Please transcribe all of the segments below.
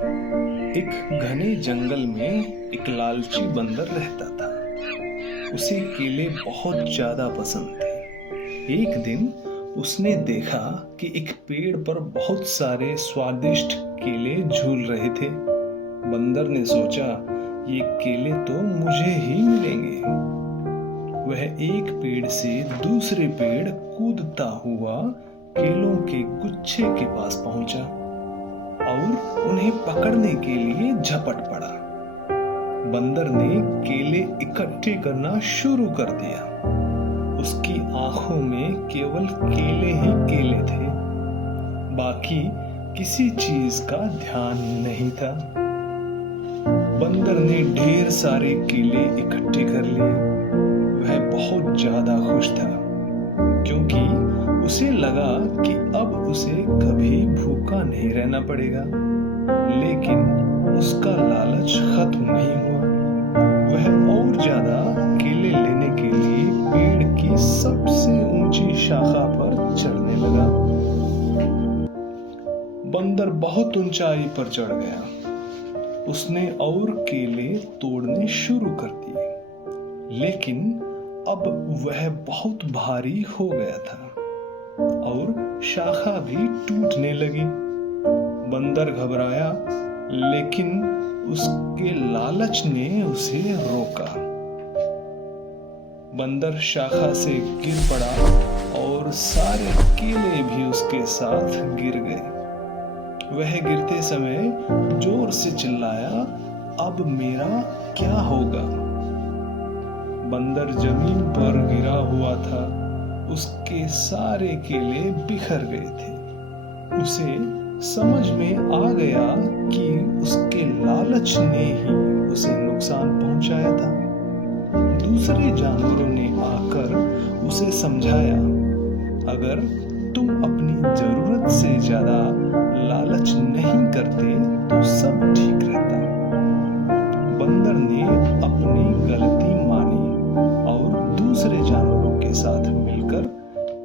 एक घने जंगल में एक लालची बंदर रहता था। उसे केले बहुत ज्यादा पसंद थे। एक दिन उसने देखा कि एक पेड़ पर बहुत सारे स्वादिष्ट केले झूल रहे थे। बंदर ने सोचा, ये केले तो मुझे ही मिलेंगे। वह एक पेड़ से दूसरे पेड़ कूदता हुआ केलों के गुच्छे के पास पहुंचा और उन्हें पकड़ने के लिए झपट पड़ा। बंदर ने केले इकट्ठे करना शुरू कर दिया। उसकी आंखों में केवल केले ही केले थे, बाकी किसी चीज का ध्यान नहीं था। बंदर ने ढेर सारे केले इकट्ठे कर लिए। वह बहुत ज्यादा खुश था, क्योंकि उसे लगा कि अब उसे कभी भूखा नहीं रहना पड़ेगा। लेकिन उसका लालच खत्म नहीं हुआ। वह और ज्यादा केले लेने के लिए पेड़ की सबसे ऊंची शाखा पर चढ़ने लगा। बंदर बहुत ऊंचाई पर चढ़ गया। उसने और केले तोड़ने शुरू कर दिए, लेकिन अब वह बहुत भारी हो गया था और शाखा भी टूटने लगी। बंदर घबराया, लेकिन उसके लालच ने उसे रोका। बंदर शाखा से गिर पड़ा और सारे केले भी उसके साथ गिर गए। वह गिरते समय जोर से चिल्लाया, अब मेरा क्या होगा? बंदर जमीन पर गिरा हुआ था। उसके सारे केले बिखर गए थे। उसे समझ में आ गया कि उसके लालच ने ही उसे नुकसान पहुंचाया था। दूसरे जानवरों ने आकर उसे समझाया, अगर तुम अपनी जरूरत से ज्यादा लालच नहीं करते तो सब ठीक रहता। बंदर ने अपनी गलती मानी और दूसरे जानवरों के साथ मिलकर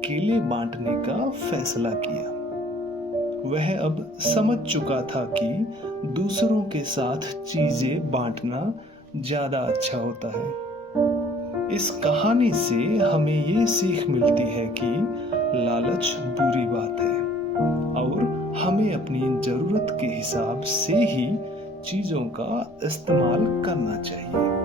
केले बांटने का फैसला किया। वह अब समझ चुका था कि दूसरों के साथ चीजें बांटना ज्यादा अच्छा होता है। इस कहानी से हमें ये सीख मिलती है कि लालच बुरी बात है और हमें अपनी जरूरत के हिसाब से ही चीजों का इस्तेमाल करना चाहिए।